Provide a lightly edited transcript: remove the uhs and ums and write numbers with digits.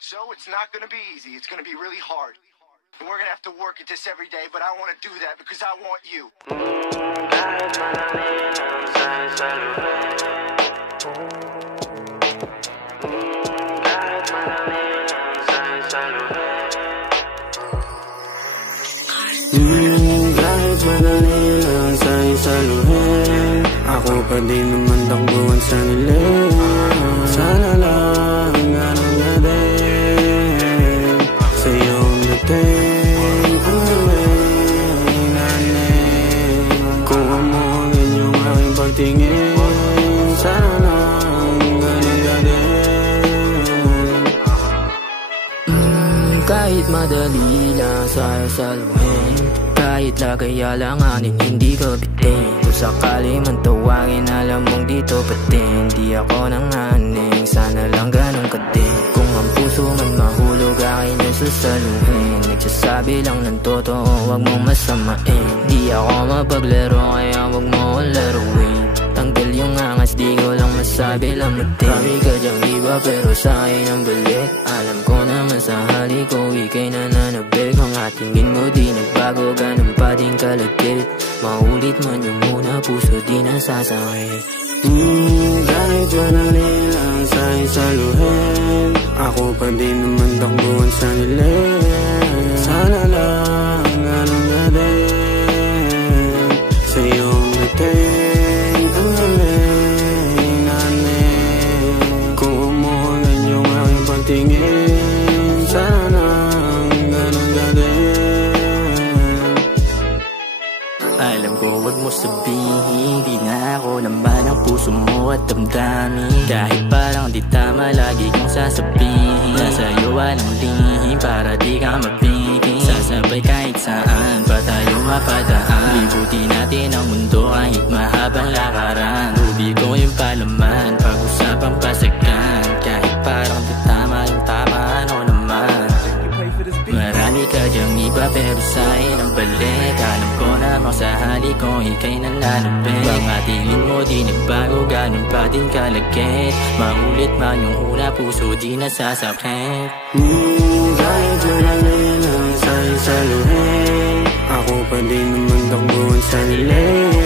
So it's not gonna be easy. It's gonna be really hard. And we're gonna have to work at this every day, but I wanna do that because I want you. Kahit madali lang sa'yo saluhin, ako pa din naman takbuhan sa nilim. Sana lang ganun na din sa'yo ang dating nanin. Kung amuhin yung aking pagtingin, sana lang ganun na din. Kahit madali lang sa'yo saluhin, kahit lagay alanganin hindi ko bitin. Kung sakali man tawagin, alam mong dito patin. Di ako nanganing, sana lang ganun ka din. Kung ang puso man mahulog, akin yung sasaluhin. Nagsasabi lang ng totoo, wag mong masamain. Di ako mapaglaro, kaya wag mo ko laruin. Tanggal yung angas, di ko lang masabi lamatin. Sabi ka dyang iba pero sa'kin ang balik. Alam ko naman sa halik ko, ikay nananabig. Mga tingin mo di nagbago, ganun pa din kalagkit. Maulit man yung muna, puso di nasasakit. Kahit madali lang sa'yo saluhin, ako pa din naman takbuhan sa nilim. Sana lang ganun na din sa'yo ang dating nanin. Kung umulan yung aking pagtingin, sana lang ganun na din. Alam ko wag mo sabihin, di na ako laman ang puso mo at damdamin. Kahit parang di tama, lagi kong sasabihin na sa'yo walang lihim para di ka mabibing. Sasabay kahit saan pa tayo mapadaan. Libutin natin ang mundo kahit mahabang lakaran. Tubig ko yung palaman, pag-usapang pasagan. Kahit parang di tama yung tama, ano naman. Marami ka dyang iba pero sa'kin ang balik. Alam ko namang sa halik ko ikay nananabik. Mga tingin mo di nagbago, ganun pa din kalagkit. Maulit man yung una, puso di nasasakit. Kahit madali lang sa'yo saluhin, ako pa din naman takbuhan sa nilim.